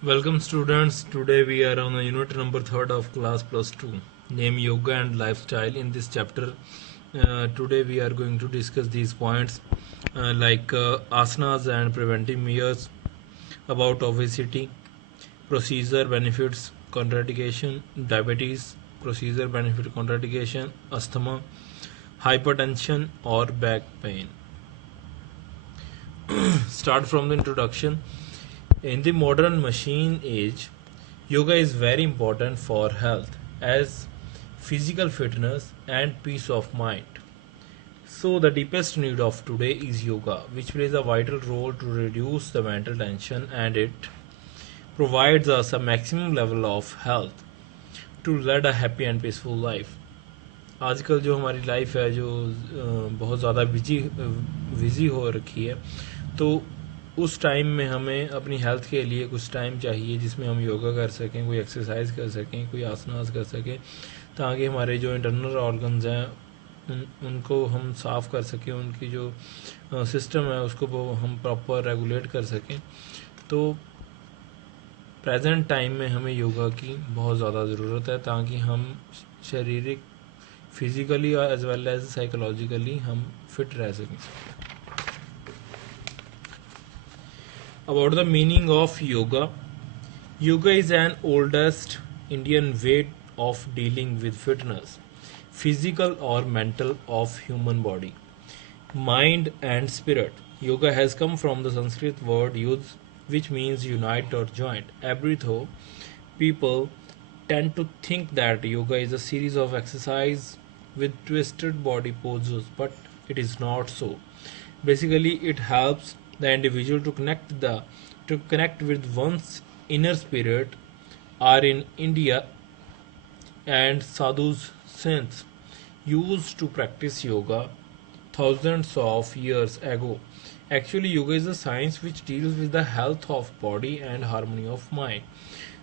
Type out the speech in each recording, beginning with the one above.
Welcome students. Today we are on the unit number 3rd of class plus 2, name yoga and lifestyle. In this chapter, today we are going to discuss these points like asanas and preventive measures, about obesity, procedure benefits, contraindication, diabetes, procedure benefit, contraindication, asthma, hypertension or back pain. Start from the introduction. In the modern machine age, yoga is very important for health as physical fitness and peace of mind. So, the deepest need of today is yoga, which plays a vital role to reduce the mental tension, and it provides us a maximum level of health to lead a happy and peaceful life. आजकल जो हमारी life है जो बहुत ज़्यादा busy हो रखी है, तो उस टाइम में हमें अपनी हेल्थ के लिए कुछ टाइम चाहिए जिसमें हम योगा कर सकें, कोई एक्सरसाइज कर सकें, कोई आसनास कर सकें, ताकि हमारे जो इंटरनल ऑर्गन्स हैं उनको हम साफ़ कर सकें, उनकी जो सिस्टम है उसको हम प्रॉपर रेगुलेट कर सकें. तो प्रेजेंट टाइम में हमें योगा की बहुत ज़्यादा ज़रूरत है ताकि हम शारीरिक, physically as well as psychologically हम फिट रह सकें. About the meaning of yoga. Yoga is an oldest Indian way of dealing with fitness, physical or mental, of human body, mind and spirit. Yoga has come from the Sanskrit word yudh, which means unite or joint. Every though people tend to think that yoga is a series of exercise with twisted body poses, but it is not so. Basically, it helps the individual to connect with one's inner spirit. Are in India, and sadhus, saints used to practice yoga thousands of years ago. Actually, yoga is a science which deals with the health of body and harmony of mind.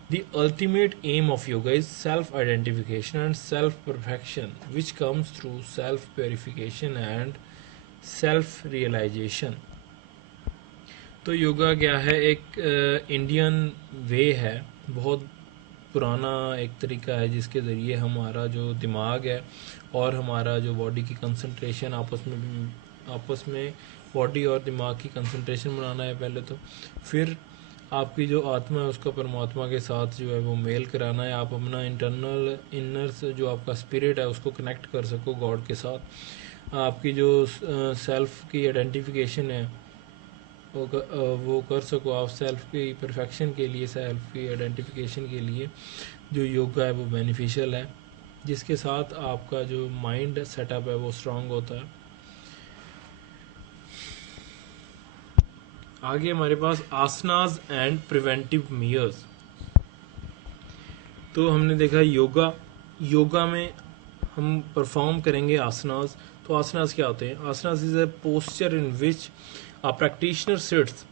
The ultimate aim of yoga is self-identification and self-perfection, which comes through self-purification and self-realization. तो योगा क्या है? एक Indian way है, बहुत पुराना एक तरीका है जिसके ज़रिए हमारा जो दिमाग है और हमारा जो बॉडी की कंसंट्रेशन आपस में बॉडी और दिमाग की कंसंट्रेशन बनाना है पहले तो, फिर आपकी जो आत्मा है उसका परमात्मा के साथ जो है वो मेल कराना है. आप अपना इंटरनल इनर से जो आपका स्पिरिट है उसको कनेक्ट कर सको गॉड के साथ. आपकी जो सेल्फ की आइडेंटिफिकेशन है वो कर सको. आप सेल्फ की परफेक्शन के लिए, सेल्फ की आइडेंटिफिकेशन के लिए जो योगा है वो बेनिफिशियल है, जिसके साथ आपका जो माइंड सेटअप है वो स्ट्रांग होता है. आगे हमारे पास आसनास एंड प्रिवेंटिव मेयर्स. तो हमने देखा योगा में हम परफॉर्म करेंगे आसनास. तो आसनास क्या होते हैं? Asanas is a posture in which a practitioner sits.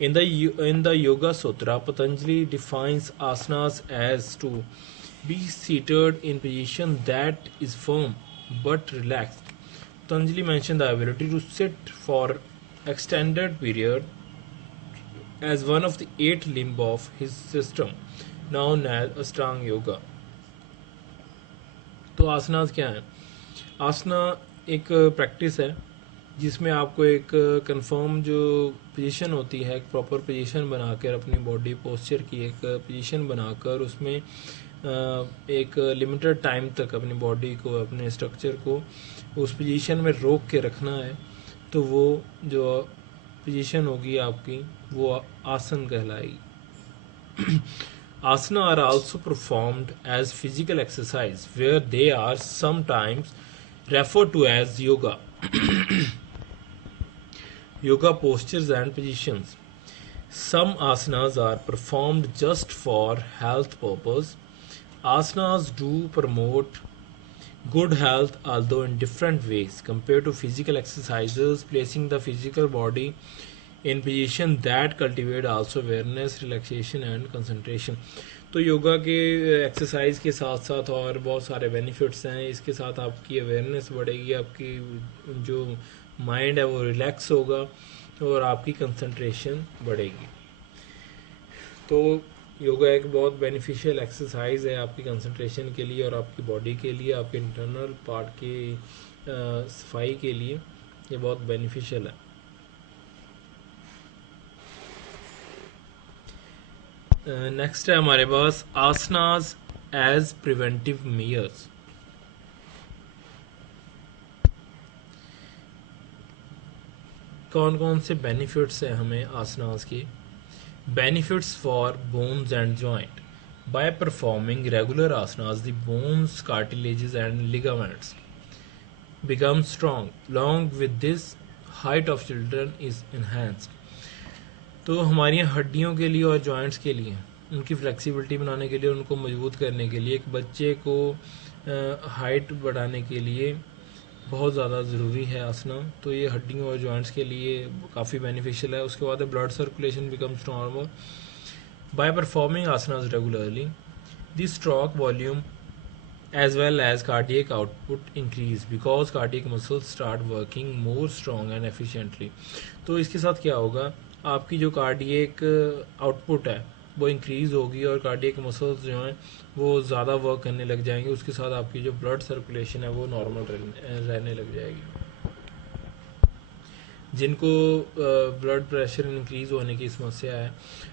In the Yoga Sutra, Patanjali defines asanas as to be seated in position that is firm but relaxed. Patanjali mentioned the ability to sit for extended period as one of the 8 limbs of his system, known as Ashtanga Yoga. तो आसनास क्या है? आसना एक practice है जिसमें आपको एक confirm जो position होती है, एक प्रॉपर पोजीशन बनाकर अपनी बॉडी पोस्चर की एक पोजीशन बनाकर उसमें एक लिमिटेड टाइम तक अपनी बॉडी को, अपने स्ट्रक्चर को उस पोजीशन में रोक के रखना है. तो वो जो पोजीशन होगी आपकी वो आसन कहलाएगी. Asana are also performed as physical exercise, where they are sometimes referred to as yoga. Yoga postures and positions. Some asanas are performed just for health purpose. Asanas do promote good health, although in different ways compared to physical exercises, placing the physical body in position that cultivate also awareness, relaxation and concentration. तो योगा के exercise के साथ साथ और बहुत सारे benefits हैं. इसके साथ आपकी अवेयरनेस बढ़ेगी, आपकी जो माइंड है वो रिलैक्स होगा और आपकी कंसंट्रेशन बढ़ेगी. तो योगा एक बहुत बेनिफिशियल एक्सरसाइज है आपकी कंसंट्रेशन के लिए और आपकी बॉडी के लिए, आपके इंटरनल पार्ट की सफाई के लिए ये बहुत बेनिफिशियल है। नेक्स्ट है हमारे पास आसनास एज प्रिवेंटिव मेयर्स। कौन कौन से बेनिफिट्स हैं हमें आसनास के? Benefits for bones and joint. By performing regular asanas the bones, cartilages and ligaments become strong. Along with this, height of children is enhanced. तो हमारी हड्डियों के लिए और जॉइंट्स के लिए, उनकी फ्लेक्सिबिलिटी बनाने के लिए, उनको मजबूत करने के लिए, एक बच्चे को हाइट बढ़ाने के लिए बहुत ज़्यादा ज़रूरी है आसना। तो ये हड्डियों और जॉइंट्स के लिए काफ़ी बेनिफिशियल है। उसके बाद blood circulation becomes normal by performing asanas regularly. The stroke volume as well as cardiac output increase because cardiac muscles start working more strong and efficiently. तो इसके साथ क्या होगा, आपकी जो कार्डियक आउटपुट है वो इंक्रीज होगी और कार्डियक मसल्स जो हैं वो ज़्यादा वर्क करने लग जाएंगे। उसके साथ आपकी जो ब्लड सर्कुलेशन है वो नॉर्मल रहने लग जाएगी। जिनको ब्लड प्रेशर इंक्रीज होने की समस्या है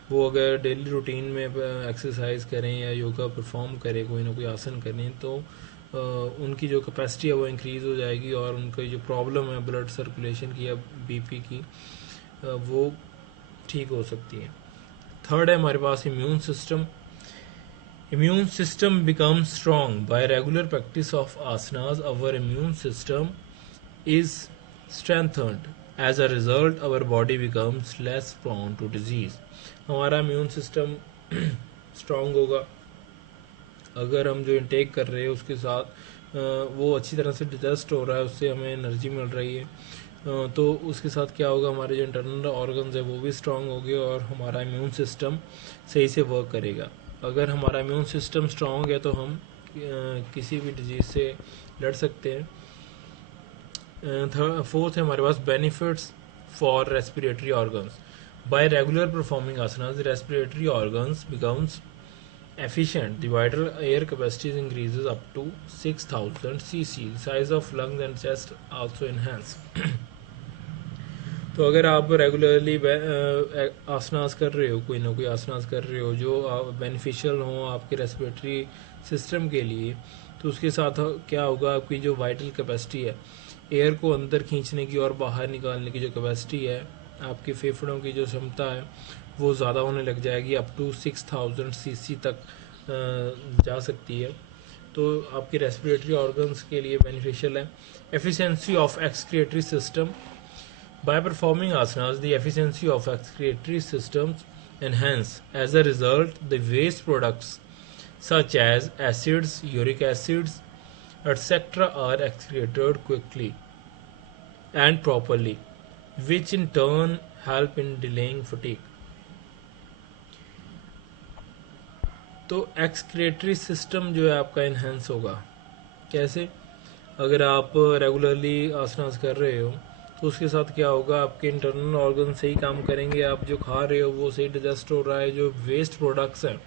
वो अगर डेली रूटीन में एक्सरसाइज करें या योगा परफॉर्म करें, कोई ना कोई आसन करें, तो उनकी जो कैपेसिटी है वो इंक्रीज हो जाएगी और उनकी जो प्रॉब्लम है ब्लड सर्कुलेशन की या बीपी की वो ठीक हो सकती है। थर्ड है हमारे पास immune system. Immune system become strong by regular practice of asanas. Our immune system is strengthened. As a result, our body becomes less prone to disease. हमारा इम्यून सिस्टम स्ट्रांग होगा अगर हम जो इंटेक कर रहे हैं उसके साथ वो अच्छी तरह से डिजेस्ट हो रहा है, उससे हमें एनर्जी मिल रही है। तो उसके साथ क्या होगा, हमारे जो इंटरनल ऑर्गन्स है वो भी स्ट्रांग होंगे और हमारा इम्यून सिस्टम सही से वर्क करेगा। अगर हमारा इम्यून सिस्टम स्ट्रांग है तो हम किसी भी डिजीज से लड़ सकते हैं। फोर्थ है हमारे पास benefits for respiratory organs. By regular performing asanas the respiratory organs becomes efficient. The vital air capacity increases up to 6000 cc. The size of lungs and chest also enhance. तो अगर आप रेगुलरली आसनास कर रहे हो, कोई ना कोई आसनास कर रहे हो जो बेनिफिशियल हो आपके रेस्पिरेटरी सिस्टम के लिए, तो उसके साथ क्या होगा, आपकी जो वाइटल कैपेसिटी है, एयर को अंदर खींचने की और बाहर निकालने की जो कैपेसिटी है, आपके फेफड़ों की जो क्षमता है वो ज़्यादा होने लग जाएगी, अप टू 6000 cc तक जा सकती है। तो आपके रेस्पिरेटरी ऑर्गन्स के लिए बेनिफिशियल है। Efficiency of excretory system. By performing asanas the efficiency of excretory systems enhance. As a result, the waste products such as acids, uric acids, etc. are excreted quickly and properly, which in turn help in delaying fatigue. तो excretory system जो है आपका enhance होगा। कैसे? अगर आप regularly आसनास कर रहे हो तो उसके साथ क्या होगा, आपके इंटरनल ऑर्गन सही काम करेंगे, आप जो खा रहे हो वो सही डाइजेस्ट हो रहा है, जो वेस्ट प्रोडक्ट्स हैं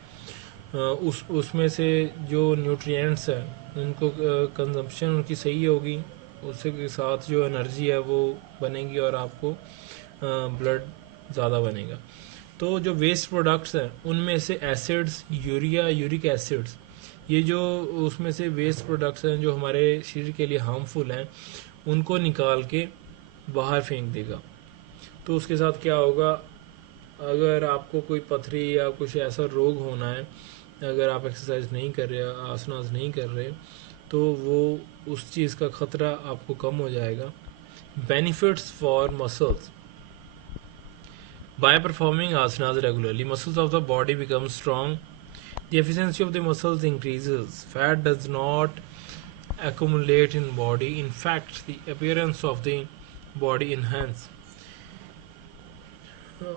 उसमें से जो न्यूट्रिएंट्स हैं उनको कंजम्पशन उनकी सही होगी, उसके साथ जो एनर्जी है वो बनेगी और आपको ब्लड ज़्यादा बनेगा। तो जो वेस्ट प्रोडक्ट्स हैं उनमें से एसिड्स, यूरिया, यूरिक एसिड्स, ये जो उसमें से वेस्ट प्रोडक्ट्स हैं जो हमारे शरीर के लिए हार्मफुल हैं, उनको निकाल के बाहर फेंक देगा। तो उसके साथ क्या होगा, अगर आपको कोई पथरी या कुछ ऐसा रोग होना है, अगर आप एक्सरसाइज नहीं कर रहे, आसनास नहीं कर रहे, तो वो उस चीज़ का खतरा आपको कम हो जाएगा। Benefits for muscles. By performing asanas regularly, muscles of the body become strong. The efficiency of the muscles increases. Fat does not accumulate in body. In fact, the appearance of the body enhance.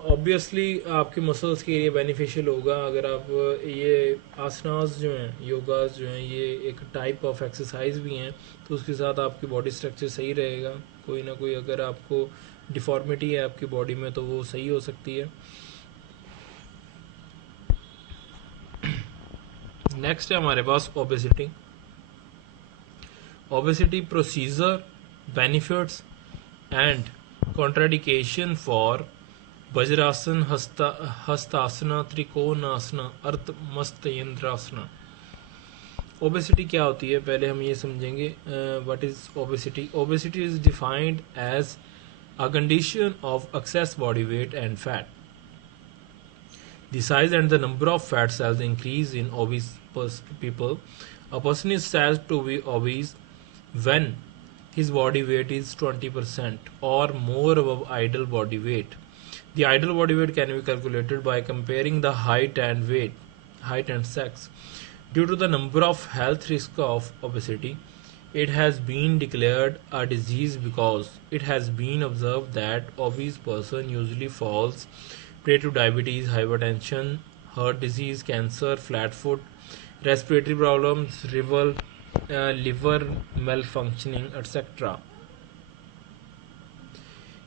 Obviously आपके muscles के लिए beneficial होगा अगर आप ये आसनास जो हैं, योगास जो हैं, ये एक टाइप ऑफ एक्सरसाइज भी हैं, तो उसके साथ आपकी बॉडी स्ट्रक्चर सही रहेगा। कोई ना कोई अगर आपको डिफॉर्मिटी है आपकी बॉडी में तो वो सही हो सकती है। नेक्स्ट है हमारे पास obesity. Obesity procedure, benefits and contraindication for Vajrasana, Hastasana, Trikonasana, Ardha Mastayendrasana. Obesity क्या होती है, पहले हम ये समझेंगे. What is obesity? Obesity is defined as a condition of excess body weight and fat. The size and the number of fat cells increase in obese people. A person is said to be obese when his body weight is 20% or more above ideal body weight. The ideal body weight can be calculated by comparing the height and sex. Due to the number of health risks of obesity, it has been declared a disease because it has been observed that obese person usually falls prey to diabetes, hypertension, heart disease, cancer, flat foot, respiratory problems, liver malfunctioning, etc.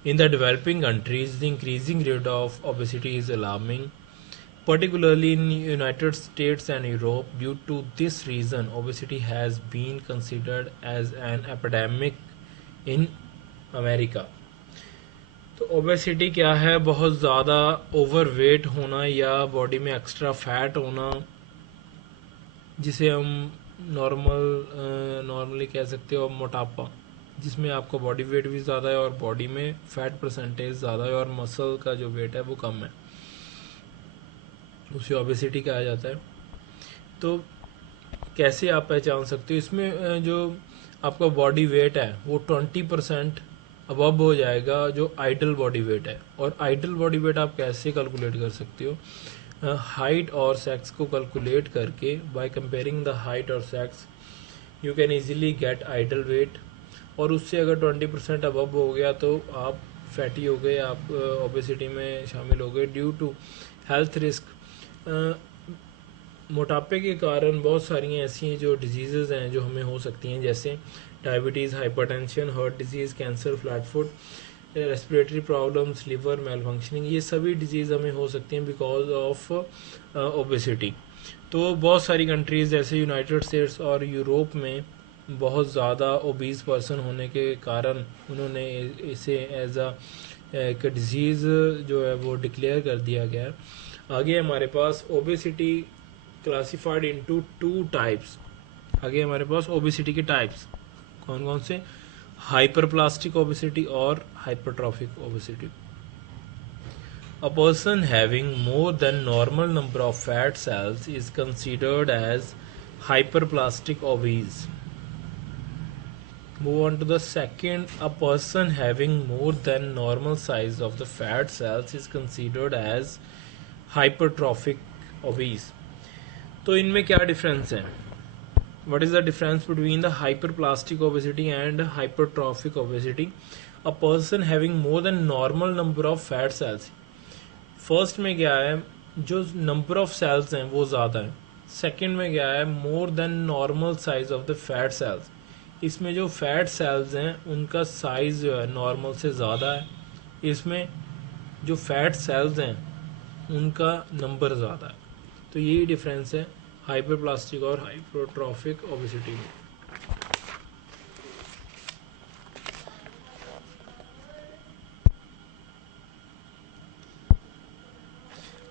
In the developing countries, the increasing rate of obesity is alarming, particularly in the United States and Europe. Due to this reason, obesity has been considered as an epidemic in America. तो obesity क्या है, बहुत ज़्यादा overweight होना या body में extra fat होना, जिसे हम नॉर्मली कह सकते हो मोटापा, जिसमें आपका बॉडी वेट भी ज़्यादा है और बॉडी में फैट परसेंटेज ज़्यादा है और मसल का जो वेट है वो कम है, उसे ओबेसिटी कहा जाता है. तो कैसे आप पहचान सकते हो, इसमें जो आपका बॉडी वेट है वो 20% अबव हो जाएगा जो आइडल बॉडी वेट है. और आइडल बॉडी वेट आप कैसे कैलकुलेट कर सकते हो, हाइट और सेक्स को कैलकुलेट करके बाय कंपेयरिंग द हाइट और sex you can easily get ideal weight. और उससे अगर 20% अबव हो गया तो आप फैटी हो गए, आप ओबेसिटी में शामिल हो गए. ड्यू टू हेल्थ रिस्क, मोटापे के कारण बहुत सारी ऐसी जो डिजीज़ हैं जो हमें हो सकती हैं, जैसे diabetes, hypertension, heart disease, cancer, flat foot, respiratory problems, liver malfunctioning, ये सभी डिजीज़ हमें हो सकती हैं बिकॉज ऑफ ओबेसिटी. तो बहुत सारी कंट्रीज़ जैसे यूनाइटेड स्टेट्स और यूरोप में बहुत ज़्यादा ओबीज पर्सन होने के कारण उन्होंने इसे एज एक डिजीज़ जो है वो डिक्लेयर कर दिया गया है. आगे हमारे पास ओबेसिटी क्लासिफाइड इनटू 2 टाइप्स. आगे हमारे पास ओबेसिटी के टाइप्स कौन कौन से, हाइपरप्लास्टिक ओबेसिटी और hypertrophic obesity. A person having more than normal number of fat cells is considered as hyperplastic obese. Move on to the second. A person having more than normal size of the fat cells is considered as hypertrophic obese. तो इनमें क्या difference है? What is the difference between the hyperplastic obesity and hypertrophic obesity? A person having more than normal number of fat cells. First में क्या है, जो number of sales हैं वो ज़्यादा है. सेकंड में क्या है, more than normal size of the fat cells. इसमें जो फैट सेल्स हैं उनका साइज जो है नॉर्मल से ज़्यादा है. इसमें जो फैट सेल्स हैं उनका नंबर ज़्यादा है. तो यही डिफरेंस है हाइपरप्लास्टिक और हाइपरट्रॉफिक ओबेसिटी में.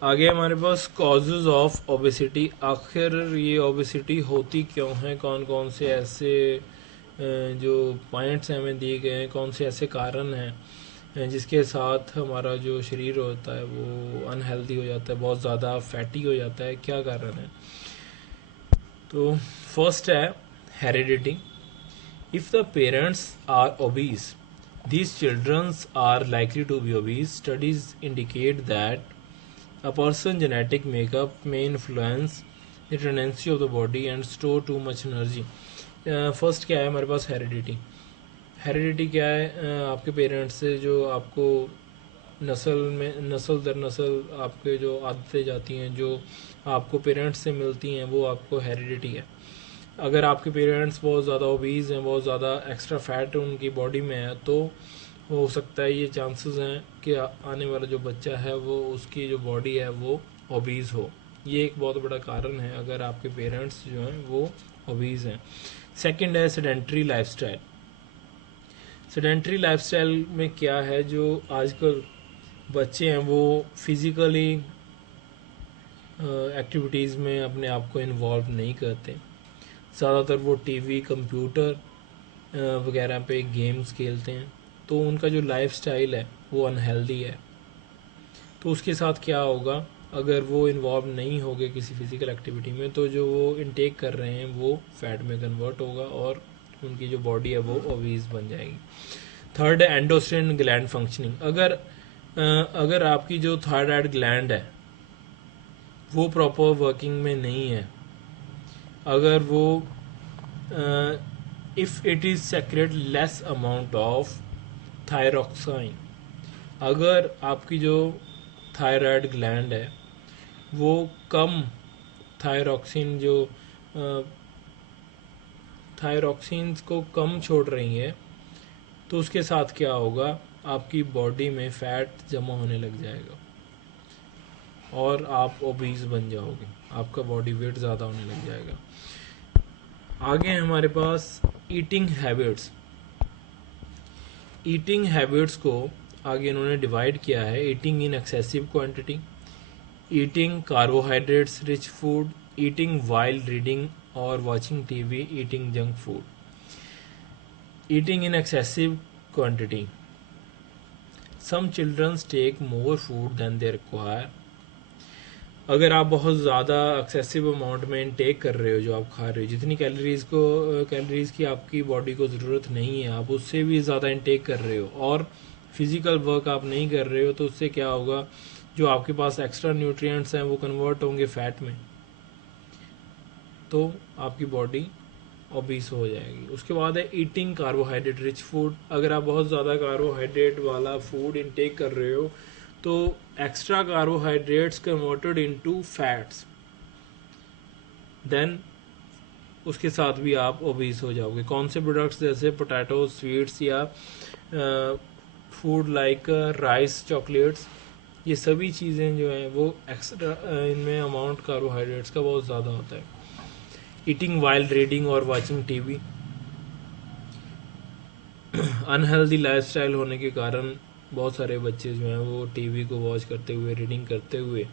आगे हमारे पास कॉजेज ऑफ ओबेसिटी. आखिर ये ओबेसिटी होती क्यों है, कौन कौन से ऐसे जो पॉइंट्स हमें दिए गए हैं, कौन से ऐसे कारण हैं जिसके साथ हमारा जो शरीर होता है वो अनहेल्दी हो जाता है, बहुत ज़्यादा फैटी हो जाता है, क्या कारण है. तो फर्स्ट है heredity. If the parents are obese, these children are likely to be obese. Studies indicate that a person's genetic makeup may influence the tendency of the body and store too much energy. First क्या है हमारे पास, heredity. Heredity क्या है, आपके parents से जो आपको नस्ल दर नस्ल आपके जो आदतें जाती हैं जो आपको पेरेंट्स से मिलती हैं वो आपको हेरिडिटी है. अगर आपके पेरेंट्स बहुत ज़्यादा ओबीज हैं, बहुत ज़्यादा एक्स्ट्रा फैट उनकी बॉडी में है, तो हो सकता है ये चांसेस हैं कि आने वाला जो बच्चा है वो उसकी जो बॉडी है वो ओबीज हो. ये एक बहुत बड़ा कारण है अगर आपके पेरेंट्स जो हैं वो ओबीज हैं। सेकंड है सेडेंट्री लाइफस्टाइल। सेडेंट्री लाइफस्टाइल में क्या है, जो आजकल बच्चे हैं वो फिजिकली एक्टिविटीज़ में अपने आप को इन्वॉल्व नहीं करते। ज़्यादातर वो टीवी कंप्यूटर वगैरह पे गेम्स खेलते हैं, तो उनका जो लाइफ स्टाइल है वो अनहेल्दी है। तो उसके साथ क्या होगा, अगर वो इन्वॉल्व नहीं होंगे किसी फिजिकल एक्टिविटी में, तो जो वो इनटेक कर रहे हैं वो फैट में कन्वर्ट होगा और उनकी जो बॉडी है वो ओबीज बन जाएगी। थर्ड है एंडोक्राइन ग्लैंड फंक्शनिंग। अगर आपकी जो थायराइड ग्लैंड है वो प्रॉपर वर्किंग में नहीं है, अगर वो if it is secrete less amount of thyroxine, अगर आपकी जो थायराइड ग्लैंड है वो कम थायरॉक्सिन जो थायरॉक्सिन्स को कम छोड़ रही है, तो उसके साथ क्या होगा, आपकी बॉडी में फैट जमा होने लग जाएगा और आप ओबीज बन जाओगे, आपका बॉडी वेट ज़्यादा होने लग जाएगा। आगे है हमारे पास ईटिंग हैबिट्स। ईटिंग हैबिट्स को आगे इन्होंने डिवाइड किया है, eating in excessive quantity, eating carbohydrates rich food, eating while reading और watching TV, eating junk food. Eating in excessive quantity, some childrens take more food than they require. अगर आप बहुत ज़्यादा एक्सेसिव अमाउंट में intake कर रहे हो, जो आप खा रहे हो, जितनी कैलोरीज की आपकी बॉडी को ज़रूरत नहीं है, आप उससे भी ज़्यादा इनटेक कर रहे हो और फिजिकल वर्क आप नहीं कर रहे हो, तो उससे क्या होगा, जो आपके पास एक्स्ट्रा न्यूट्रिएंट्स हैं वो कन्वर्ट होंगे फैट में, तो आपकी बॉडी ओबीस हो जाएगी। उसके बाद है ईटिंग कार्बोहाइड्रेट रिच फूड। अगर आप बहुत ज़्यादा कार्बोहाइड्रेट वाला फूड इनटेक कर रहे हो, तो extra carbohydrates converted into fats, then उसके साथ भी आप ओबीस हो जाओगे। कौन से प्रोडक्ट्स, जैसे पोटैटो, स्वीट्स या फूड लाइक राइस, चॉकलेट्स, ये सभी चीज़ें जो हैं वो एक्स्ट्रा इनमें अमाउंट कार्बोहाइड्रेट्स का बहुत ज़्यादा होता है। ईटिंग वाइल रीडिंग और वॉचिंग टीवी, अनहेल्दी लाइफस्टाइल होने के कारण बहुत सारे बच्चे जो हैं वो टीवी को वॉच करते हुए, रीडिंग करते हुए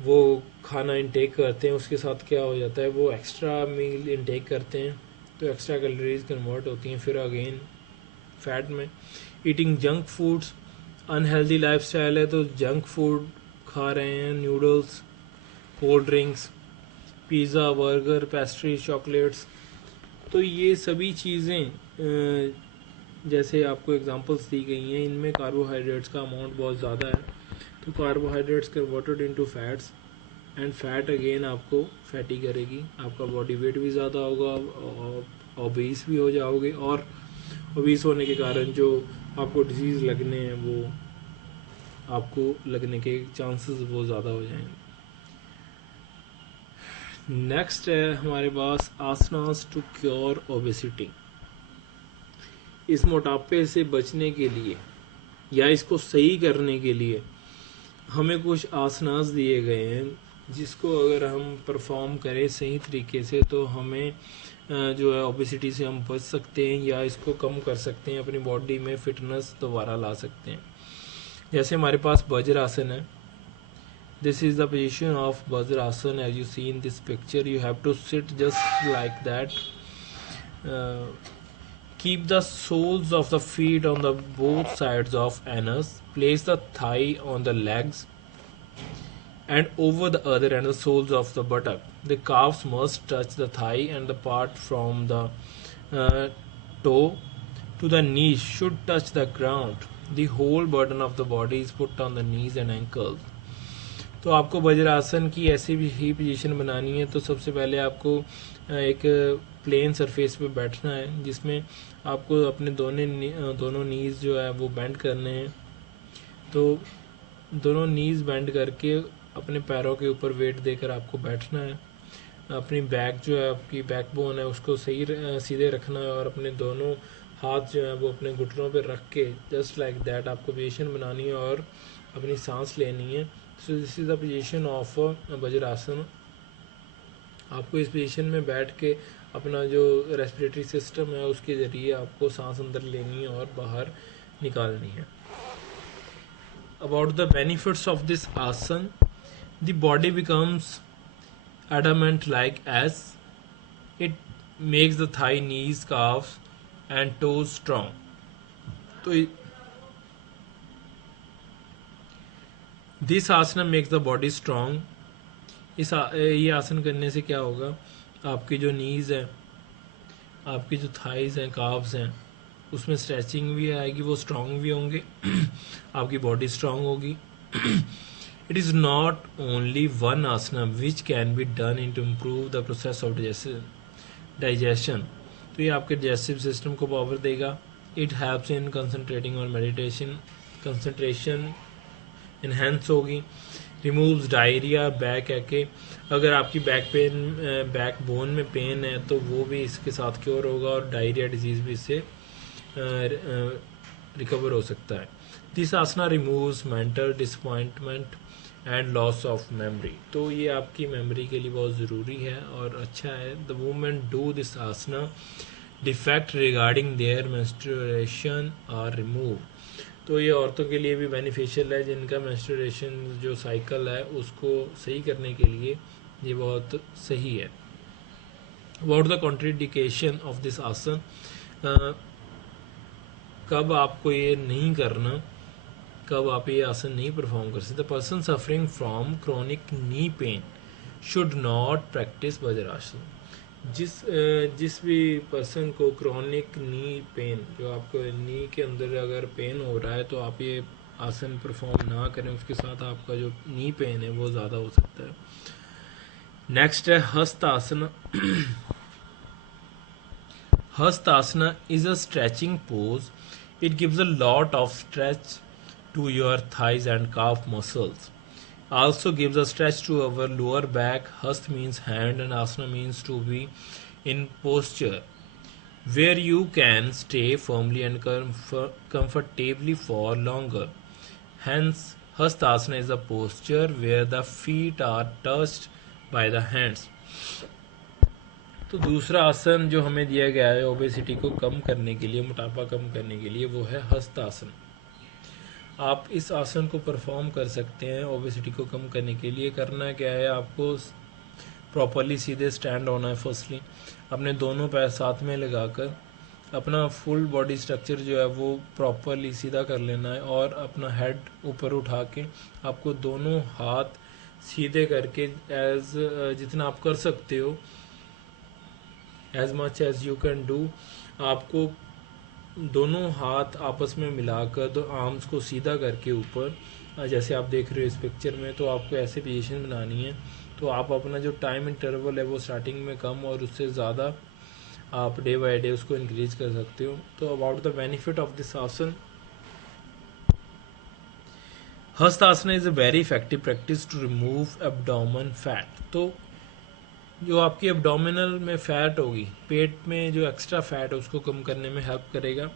वो खाना इंटेक करते हैं, उसके साथ क्या हो जाता है, वो एक्स्ट्रा मील इंटेक करते हैं, तो एक्स्ट्रा कैलोरीज कन्वर्ट होती हैं फिर अगेन फैट में। Eating junk foods, unhealthy lifestyle है तो जंक फूड खा रहे हैं, noodles, cold drinks, pizza, burger, pastry, chocolates. तो ये सभी चीज़ें जैसे आपको एग्जांपल्स दी गई हैं, इनमें कार्बोहाइड्रेट्स का अमाउंट बहुत ज़्यादा है, तो carbohydrates converted into fats and fat again आपको फैटी करेगी, आपका बॉडी वेट भी ज़्यादा होगा, ओबीस भी हो जाओगे, और ओबीस होने के कारण जो आपको डिजीज़ लगने हैं वो आपको लगने के चांसेस वो ज़्यादा हो जाएंगे। नेक्स्ट है हमारे पास आसनास टू क्योर ओबेसिटी। इस मोटापे से बचने के लिए या इसको सही करने के लिए हमें कुछ आसनास दिए गए हैं, जिसको अगर हम परफॉर्म करें सही तरीके से तो हमें जो है ओबेसिटी से हम बच सकते हैं या इसको कम कर सकते हैं, अपनी बॉडी में फिटनेस दोबारा ला सकते हैं। जैसे हमारे पास वज्रासन है, this is the position of Vajrasana as you see in this picture. You have to sit just like that. Keep the soles of the feet on the both sides of anus. Place the thigh on the legs and over the other and the soles of the buttock. The calves must touch the thigh and the part from the toe to the knees should touch the ground. The whole burden of the body is put on the knees and ankles. तो आपको वज्रासन की ऐसी भी ही position बनानी है, तो सबसे पहले आपको एक प्लेन सरफेस पे बैठना है, जिसमें आपको अपने दोनों नीज़ जो है वो बेंड करने हैं। तो दोनों नीज़ बेंड करके अपने पैरों के ऊपर वेट देकर आपको बैठना है। अपनी बैक जो है, आपकी बैकबोन है, उसको सीधे रखना है और अपने दोनों हाथ जो है वो अपने घुटनों पे रख के जस्ट लाइक दैट आपको पोजीशन बनानी है और अपनी सांस लेनी है। So this is the position of vajrasana. आपको इस पोजीशन में बैठ के अपना जो रेस्पिरेटरी सिस्टम है उसके ज़रिए आपको सांस अंदर लेनी है और बाहर निकालनी है। About the benefits of this asana, the body becomes adamant like as it makes the thigh, knees, calves and toes strong. तो this asana makes the body strong. ये आसन करने से क्या होगा, आपकी जो नीज है, आपकी जो थाइज हैं, काव्स हैं, उसमें स्ट्रेचिंग भी आएगी, वो स्ट्रांग भी होंगे, आपकी बॉडी स्ट्रांग होगी। It is not only one asana which can be done to improve the process of digestion. तो ये आपके digestive system को पावर देगा। It helps in concentrating on meditation, concentration enhance होगी। Removes diarrhea, back ache। अगर आपकी back bone में pen है तो वो भी इसके साथ क्योर होगा और डायरिया डिजीज भी इससे रिकवर हो सकता है। This asana removes mental disappointment and loss of memory. तो ये आपकी मेमोरी के लिए बहुत ज़रूरी है और अच्छा है। The women do this asana, defect regarding their menstruation are remove. तो ये औरतों के लिए भी बेनिफिशियल है जिनका मेंस्ट्रुएशन जो साइकिल है उसको सही करने के लिए ये बहुत सही है। About the contraindication of this आसन, कब आपको ये नहीं करना, कब आप ये आसन नहीं परफॉर्म कर सकते। The person suffering from chronic knee pain should not practice vajrasana. जिस भी पर्सन को क्रोनिक नी पेन, जो आपको नी के अंदर अगर पेन हो रहा है तो आप ये आसन परफॉर्म ना करें, उसके साथ आपका जो नी पेन है वो ज़्यादा हो सकता है। नेक्स्ट है Hastasana. Hastasana is a stretching pose. It gives a lot of stretch to your thighs and calf muscles. Also gives a stretch to our lower back. Hast means hand and asana means to be in posture where you can stay firmly and comfortably for longer. Hence, Hast asana is a posture where the feet are touched by the hands. तो दूसरा आसन जो हमें दिया गया है obesity को कम करने के लिए, मोटापा कम करने के लिए, वो है हस्त आसन। आप इस आसन को परफॉर्म कर सकते हैं ओबेसिटी को कम करने के लिए। करना क्या है, आपको प्रॉपरली सीधे स्टैंड होना है। फर्स्टली अपने दोनों पैर साथ में लगाकर अपना फुल बॉडी स्ट्रक्चर जो है वो प्रॉपरली सीधा कर लेना है और अपना हेड ऊपर उठा के आपको दोनों हाथ सीधे करके जितना आप कर सकते हो, as much as you can do, आपको दोनों हाथ आपस में मिलाकर दो आर्म्स को सीधा करके ऊपर, जैसे आप देख रहे हो इस पिक्चर में, तो आपको ऐसे पोजीशन बनानी है। तो आप अपना जो टाइम इंटरवल है वो स्टार्टिंग में कम और उससे ज़्यादा आप डे बाय डे उसको इंक्रीज कर सकते हो। तो about the benefit of this asana, hasta asana is a very effective practice to remove abdomen fat. तो जो आपकी एब्डोमिनल में फैट होगी, पेट में जो एक्स्ट्रा फैट है उसको कम करने में हेल्प करेगा।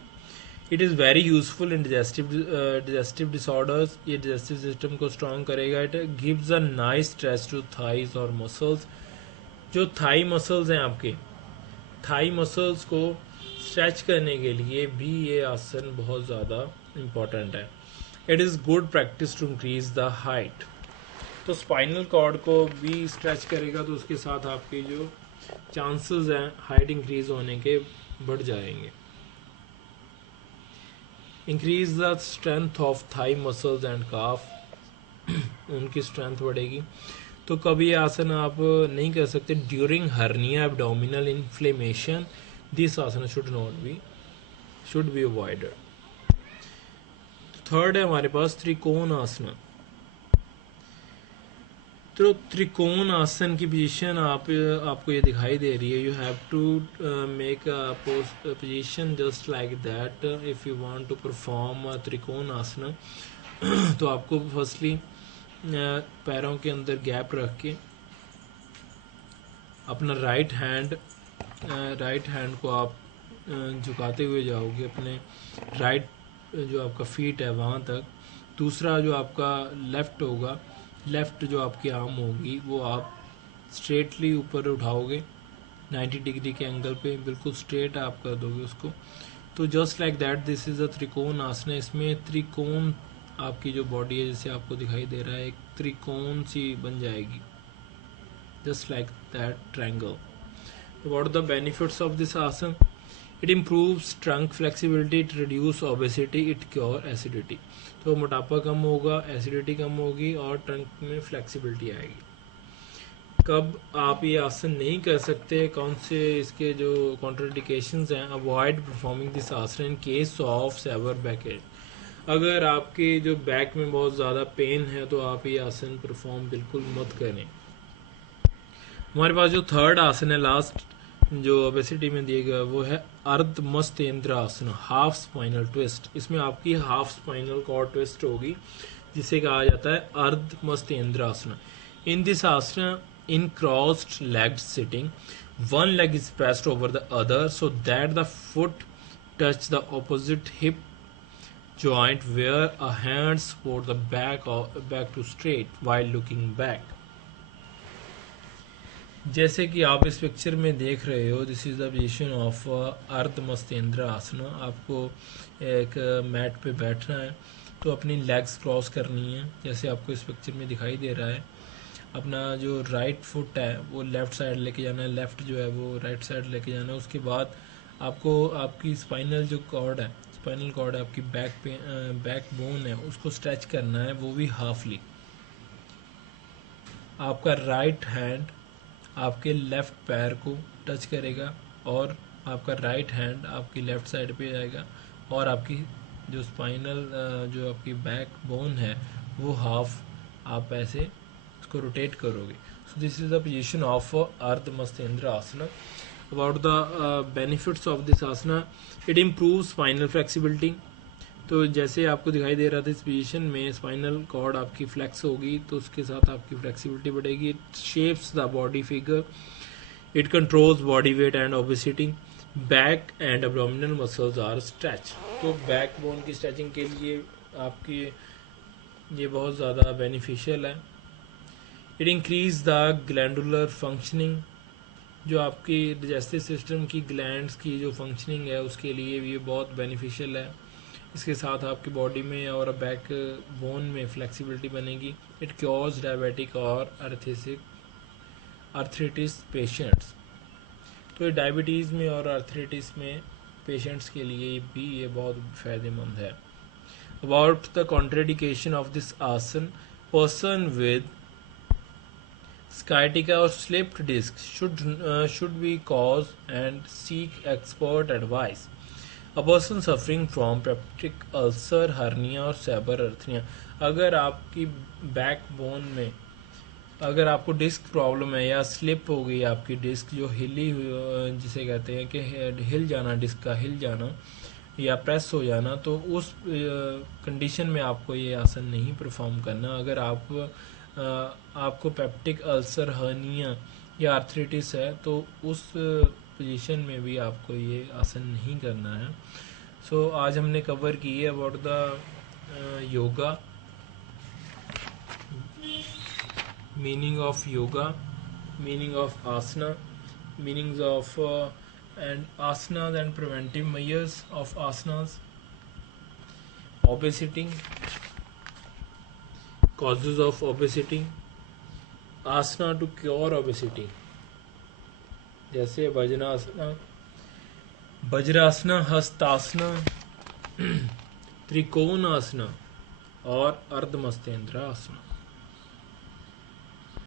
It is very useful in digestive disorders. ये डिजेस्टिव सिस्टम को स्ट्रॉन्ग करेगा। It gives a nice stretch to thighs और मसल्स। जो थाई मसल्स हैं आपके, थाई मसल्स को स्ट्रेच करने के लिए भी ये आसन बहुत ज़्यादा इम्पॉर्टेंट है। It is good practice to increase the height. तो स्पाइनल कॉर्ड को भी स्ट्रेच करेगा तो उसके साथ आपके जो चांसेस हैं हाइट इंक्रीज होने के बढ़ जाएंगे। Increase the strength of thigh muscles and calf, उनकी स्ट्रेंथ बढ़ेगी। तो कभी आसन आप नहीं कर सकते during hernia abdominal inflammation. This आसन शुड बी अवॉइडेड। थर्ड है हमारे पास त्रिकोण आसन। तो त्रिकोण आसन की पोजीशन आपको ये दिखाई दे रही है। You have to make a position just like that if you want to perform trikona asana. तो आपको फर्स्टली पैरों के अंदर गैप रख के अपना राइट हैंड को आप झुकाते हुए जाओगे अपने राइट जो आपका फीट है वहाँ तक। दूसरा जो आपका लेफ्ट होगा लेफ्ट जो आपकी आर्म होगी वो आप स्ट्रेटली ऊपर उठाओगे 90 डिग्री के एंगल पे, बिल्कुल स्ट्रेट आप कर दोगे उसको। तो just like that this is a त्रिकोण आसन। इसमें त्रिकोण आपकी जो बॉडी है जैसे आपको दिखाई दे रहा है, एक त्रिकोण सी बन जाएगी, just like that triangle. What are the benefits of this asana? It improves trunk flexibility, it reduce obesity, it cure acidity. तो मोटापा कम होगा, एसिडिटी कम होगी और ट्रंक में फ्लेक्सिबिलिटी आएगी। कब आप ये आसन नहीं कर सकते, कौन से इसके जो कॉन्ट्राइंडिकेशंस हैं? Avoid performing this asana in case of severe back ache. अगर आपके जो बैक में बहुत ज़्यादा पेन है तो आप ये आसन परफॉर्म बिल्कुल मत करें। हमारे पास जो थर्ड आसन है लास्ट जो ओबेसिटी में दिया गया वो है अर्ध मस्तेंद्र आसन, हाफ स्पाइनल ट्विस्ट। इसमें आपकी हाफ स्पाइनल कॉर्ड ट्विस्ट होगी जिसे कहा जाता है अर्ध मस्तेंद्र आसन। इन दिस आसन in crossed legged sitting, one leg is pressed over the other so that the foot touch the opposite hip joint where a hand support the back to straight while looking back। जैसे कि आप इस picture में देख रहे हो, this is the position of अर्ध मस्तेंद्र आसन। आपको एक मैट पे बैठना है तो अपनी लेग्स क्रॉस करनी है जैसे आपको इस पिक्चर में दिखाई दे रहा है। अपना जो राइट फुट है वो लेफ्ट साइड लेके जाना है, लेफ्ट जो है वो राइट साइड लेके जाना है। उसके बाद आपको आपकी स्पाइनल जो कॉर्ड है, स्पाइनल कॉर्ड है आपकी बैक बोन है, उसको स्ट्रेच करना है, वो भी हाफली। आपका राइट हैंड आपके लेफ्ट पैर को टच करेगा और आपका राइट हैंड आपकी लेफ्ट साइड पे जाएगा और आपकी जो स्पाइनल जो आपकी बैक बोन है वो हाफ आप ऐसे को रोटेट करोगे। So this is the position of अर्ध मस्तेंद्र आसन। About the benefits of this asana, it improves spinal flexibility. तो जैसे आपको दिखाई दे रहा था इस पोजीशन में स्पाइनल कॉर्ड आपकी फ्लेक्स होगी तो उसके साथ आपकी फ्लेक्सिबिलिटी बढ़ेगी। It shapes the body figure, it controls body weight and obesity. Back and abdominal muscles are stretch. तो बैक बोन की स्ट्रेचिंग के लिए आपकी ये बहुत ज़्यादा बेनिफिशियल है। It increase the glandular functioning, जो आपकी डाइजेस्टिव सिस्टम की ग्लैंड्स की जो फंक्शनिंग है उसके लिए भी ये बहुत बेनिफिशियल है। इसके साथ आपकी बॉडी में और बैक बोन में फ्लेक्सिबिलिटी बनेगी। इट क्योर्स डायबिटिक और अर्थराइटिस पेशेंट्स। तो डायबिटीज़ में और अर्थराइटिस में पेशेंट्स के लिए भी ये बहुत फ़ायदेमंद है। About the contraindication of this asana, person with sciatica or slipped disc should be cause and seek expert advice. A person suffering from peptic ulcer, hernia और सेबर अर्थनिया। अगर आपकी बैक बोन में अगर आपको डिस्क प्रॉब्लम है या स्लिप हो गई आपकी डिस्क जो हिली हुई जिसे कहते हैं कि हिल जाना, डिस्क का हिल जाना या प्रेस हो जाना, तो उस कंडीशन में आपको ये आसन नहीं परफॉर्म करना। अगर आपको पेप्टिक अल्सर, हर्निया या आर्थराइटिस है तो उस पोजीशन में भी आपको ये आसन नहीं करना है। सो आज हमने कवर की है about the yoga, meaning of yoga, meaning of asana, meanings of and asanas and preventive measures of asanas, obesity, causes of obesity, asana to cure obesity जैसे वज्रासना, वज्रासना, हस्तासना, त्रिकोण आसना और अर्धमस्तेंद्र आसना।